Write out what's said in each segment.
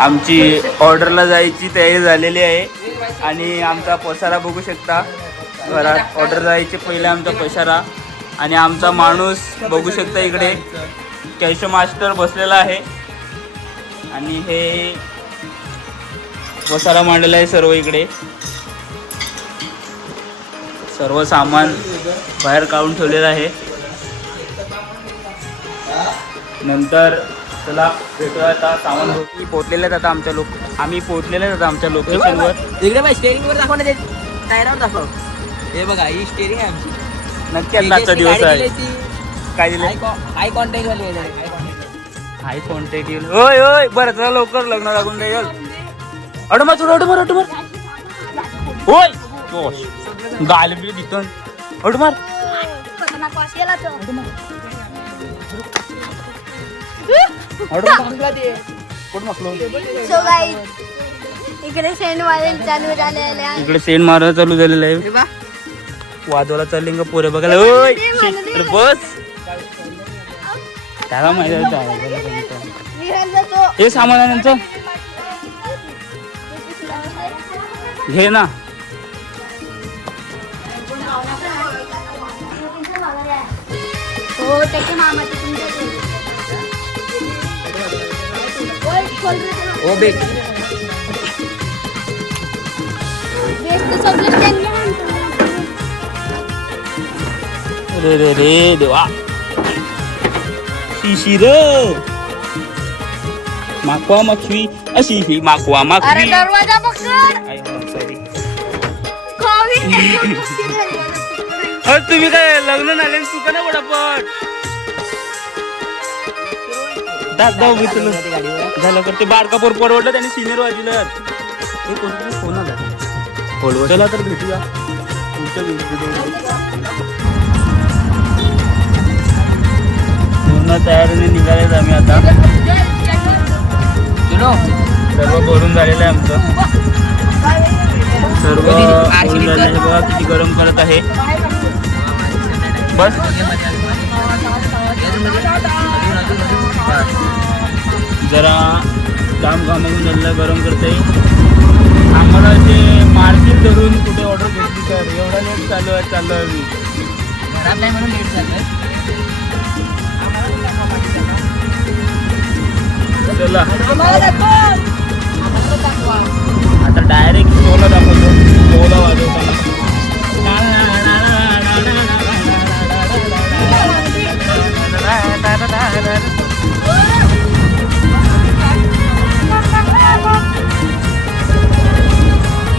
आमची ऑर्डरला जायची तयारी झालेली आहे आणि आमचा पसारा बघू शकता. घरात ऑर्डर जायचे पहिले आमचा पसारा आणि आमचा माणूस बघू शकता इकडे कॅश मास्टर बसलेला आहे आणि हे पसारा मांडलेला आहे सर्व. इकडे सर्व सामान बाहेर काढून ठेवलेलं आहे. नंतर चला भेटूया आता. सामान पोहोचलेले आहेत आता आमच्या आम्ही पोहोचलेले आहेत आता आमच्या लोकेशनवर. इकडे बाय स्टेअरिंगवर दाखव ना, ते टायरावर दाखव. हे बघा ही स्टेअरिंग आहे आमची. नक्की आजचा दिवस आहे. काय दिले? हाय कॉन्टॅक्ट वाली आहे. हाय कॉन्टॅक्ट येईल. होय होय बरं चला लवकर लग्न लागून जाईल. अडमर थोडं अडमर होय गाल बी दिसन अडमर. इकडे सेंट मारायला चालू झालेलं आहे. इकडे सेंट मारायला चालू झालेलं आहे. वादवाला चालले का पोरे बघायला. होय बस त्याला माहिती हे सामान आहे त्यांचं. घे ना. हो त्याचे मामाचे ओ बेक रे रे रे देवा. शिशिर माकवा माखवी अशी ही माकवा माखवी. दरवाजा पकड. सॉरी. तुम्ही काय लग्न झाले तू ना पटापट दाव घेतलं झालं तर ते बारकापूर परवडलं त्याने सिनियर वाजलं. हे कोणतरी फोन आला. चला तर भेटूया पुढच्या पूर्ण तयारीने निघालेत आम्ही आता. सर्व भरून झालेलं आहे आमचं. सर्व भरून झालेलं आहे. बघा किती गरम करत आहे. बस जरा काम कामातून झालेलं गरम करते. आम्हाला असे मार्केट धरून कुठे ऑर्डर घेतली तर एवढा लेट चालू आहे मी. खराब नाही म्हणून लेट झालं. चला आता डायरेक्ट शोला दाखवतो. शोला वाजवताना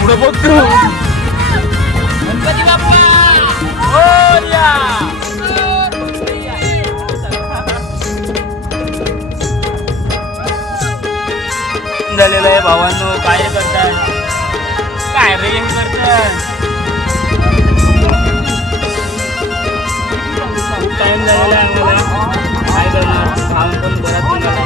पुढे बघतो. गणपती बाप्पा झालेलं आहे भावांनो. काय करतात काय रे करतात. खूप टाइम झालेला आहे आम्हाला. काय करणार काम पण घरात निघाला.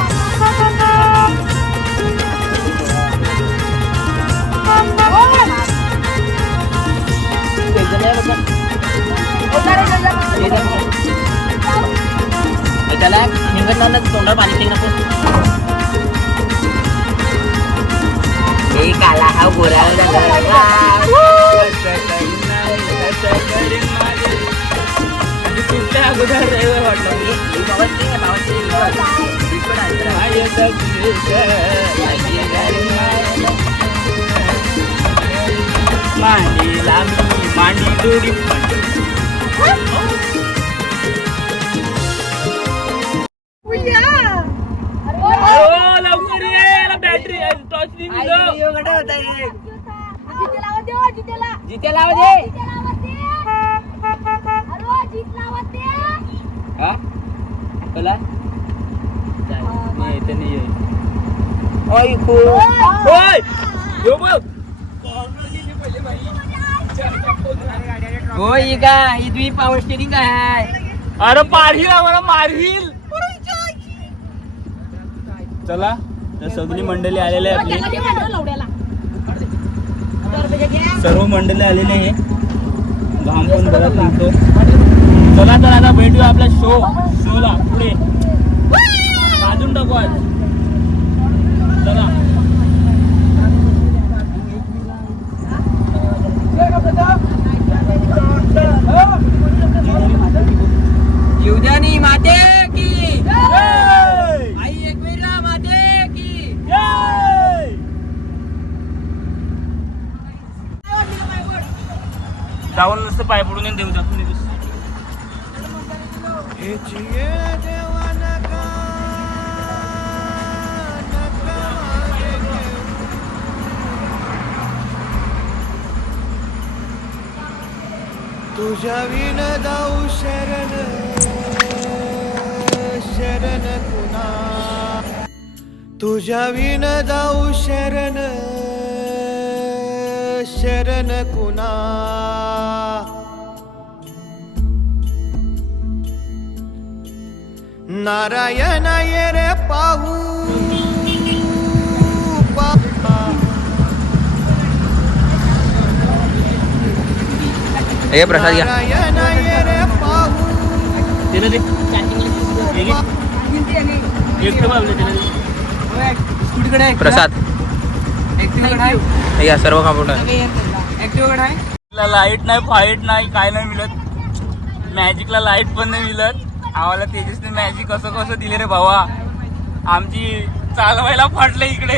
त्याला निघत तोंडावर पाणी फेक नको. काला हा गोरा तुमच्या अगोदर ड्रायव्हर वाटलं मांडीला मी मांडी जोडी लवकर ये. बॅटरी टॉर्च नाही जिथे लावा दे. हा बोला नाही. ओय खो होय यो बघ. होय का ही तुम्ही पॉवर स्टेरिंग काय आहे. अरे मारहील आम्हाला मारहील. चला तर सगळी मंडळी आलेली आहे आपली. सर्व मंडळी आलेले आहे. घाम पण बघत निघतो. चला तर आता भेटूया आपल्या शोला पुढे. वाजून टाकू आज. चला जावं नसतं पाय पडून येऊन देऊ दाखवून येतोस. तुझ्या विन जाऊ शरण शरण कुणा तुझ्या विन जाऊ शरण शरण कुणा नारायण ये रे पाहू हे प्रसाद घ्या. नारायण ये रे पाहू प्रसाद हे घ्या सर्व कापून लाईट नाही फाईट नाही काय नाही मिळत. मॅजिकला लाईट पण नाही मिळत. आम्हाला तेजसने मॅजिक कसं कसं दिले रे भावा. आमची चालवायला फाटलं इकडे.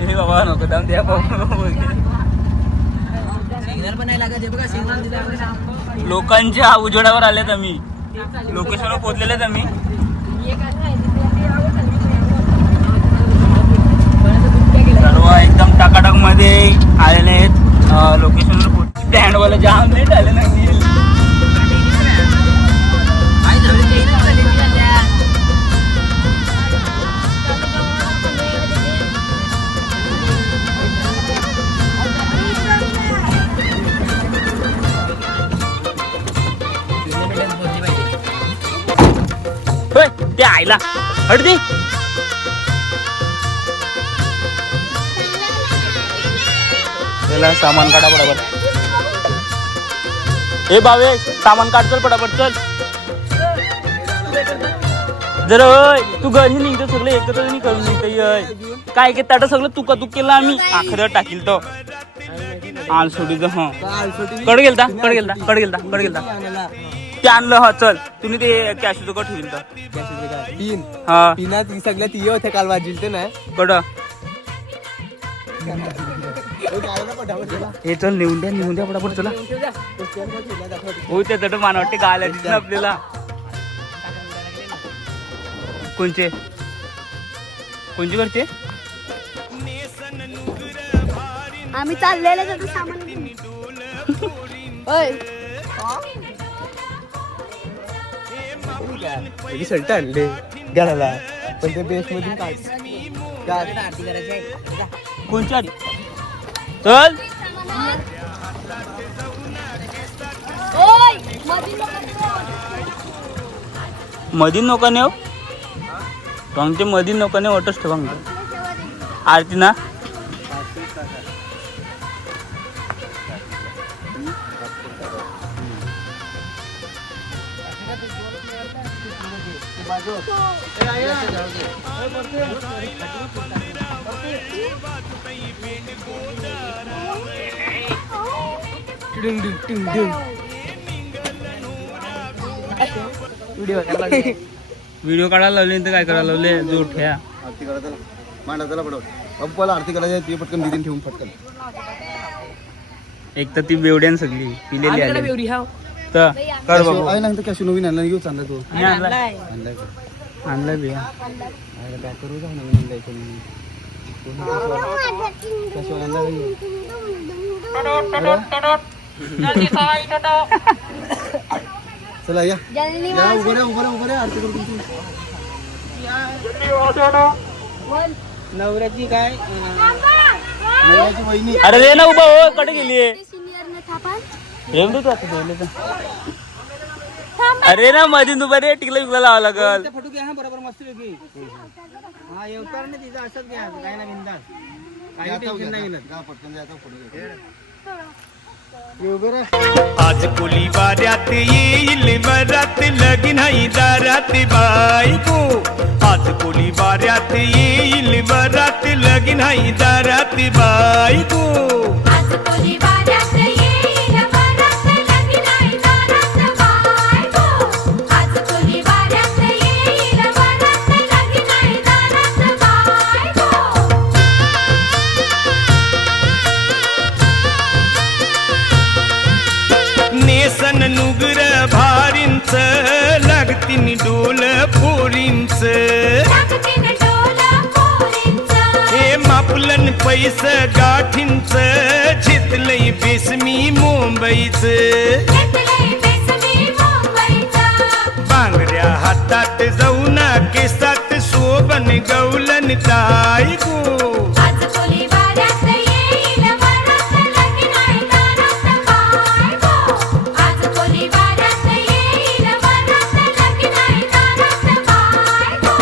हे बाबा नको जाऊन द्या लोकांच्या उजेडावर आलेत आम्ही. लोकेशनवर पोहोचलेलेत आम्ही. सर्व एकदम टाकाटाक मध्ये आलेले आहेत. लोकेशनवर स्टँडवाला जाम लेट आले नाही. ते आईला हटदी त्याला सामान काढा पटापट. हे बावे सामान काढ चल पटापट चल. जरा होय तू घरी निघतो सगळं एकत्र नाही करून निघत काय काय ताट सगळं तुका तुक केलं आम्ही आखर टाकील तो आल सोडीच. हा कड गेलता कड गेलता कड गेलता कड गेलता ते आणलं. हा चल तुम्ही ते कॅश तुका ठेवून तीन हा तीना ती सगळ्या ती होते काल वाजिल ते नाही कड हे चल नेऊन द्या पटापट चला. हो त्या तट मान वाटते गायला दिसत आपल्याला. कोणचे कोणचे करते आम्ही चाललेलं त्याचं सामान होय. शर्ट आणले घालायला पण ते बेस मधून काढ. कोणच्या चल ओय मधीन नौकाने हो ते मधीन नौकाने वाटच ठेवा आरती ना. व्हिडिओ काढायला लावले तर काय करायला लावले जो ठ्या आरती करायला मांडा त्याला पडव अप्पाला आरती करायची ती पटकन दिदीन ठेवून पटकन. एक तर ती बेवड्यान सगळी पिलेली आली तर कर बाबू. आहे ना कॅश नवीन आणला घेऊ चांगला तू मी आणलाय आणलाय आणलाय बिया काय करू जाऊ नवीन आणलाय चला या उभं आरती करू तुमची. नवऱ्याची काय नवऱ्याची वहिनी अरे रे ना उभा हो कडे गेलीये. सिनियरने थापा अरे ना मध्ये उभा रे टिकला विकला लावा लागल. फोटो घ्या हा बरोबर मस्त पैकी. हा येवतार ना तिचा असंच घ्या काय ना बिंदास काही टेन्शन नाही घेणार. पटकन जायचं पुढे आज कोली वाऱ्यात येईल वरात लगीन हाई दारात बायको. आज कोली वाऱ्यात येईल वरात लगीन हाई दारात बायको. आज कोली वाऱ्यात येईल वरात लगीन हाई दारात बायको. आज कोली वाऱ्यात येईल वरात लगीन हाई दारात बायको. छापलन पैस गाठींच चितलंय बेसमी मुंबईच घेतलंय बेसमी मुंबईचं बांगड्या हातात जाऊन केसात शोभन गवलन ताई गो आज कोली वाऱ्यात येईल वरात लगीन आहे दारात बाय गो आज कोली वाऱ्यात येईल वरात लगीन आहे दारात बाय गो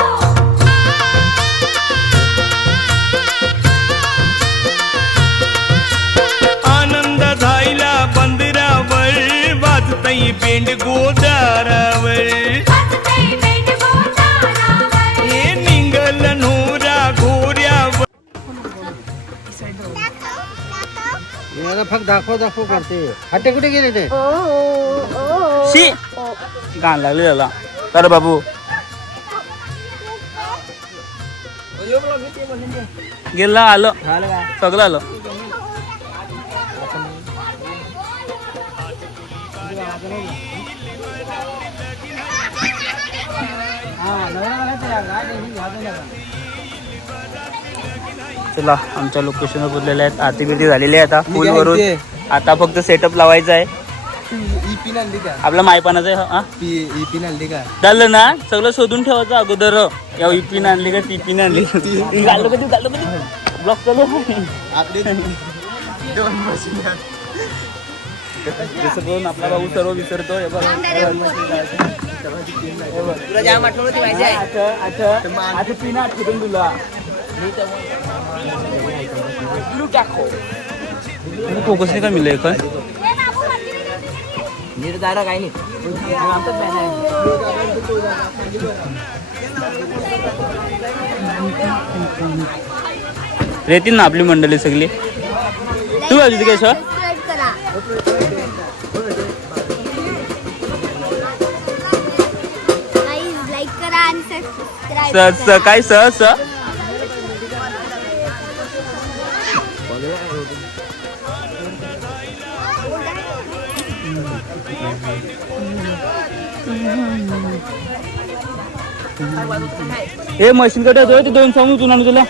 आनंद झायला बंदरावर वाजतई बेंड गोदारावर वाजतंय बेंड गोदारावर हे निंगल नोरा घोऱ्यावर याला फक्त दाखव करते हट्टे कुठे गेले ते शी गाण लागले त्याला तर बाबू गेला आलं झालं का सगळं आलं हा नवरा मला गाडी घालून चला आमच्या लोकेशनवर बोललेले आहेत आरती बिरती झालेली आहे आता पूलवरून आता फक्त सेटअप लावायचा आहे पिन आणली का आपला मायपानाचं आहे हा पिन आणली का झालं ना सगळं शोधून ठेवायचं अगोदर या इपीन आणली का टिपीन आणली घाललो कधी ब्लॉक चालू जसं करून आपला भाऊ सर्व विसरतो हे बघ. आता पिन आठवून तुला फोकस नाही का मिळेल का निर्धारा काही नाही आमचाच बॅन रेतील ना आपली मंडळी सगळी तू बाजू काय सर सबस्क्राईब करा लाईक करा आणि सबस्क्राईब करा काय स हे मशीन कडे ते दोन सांगू तुला तुला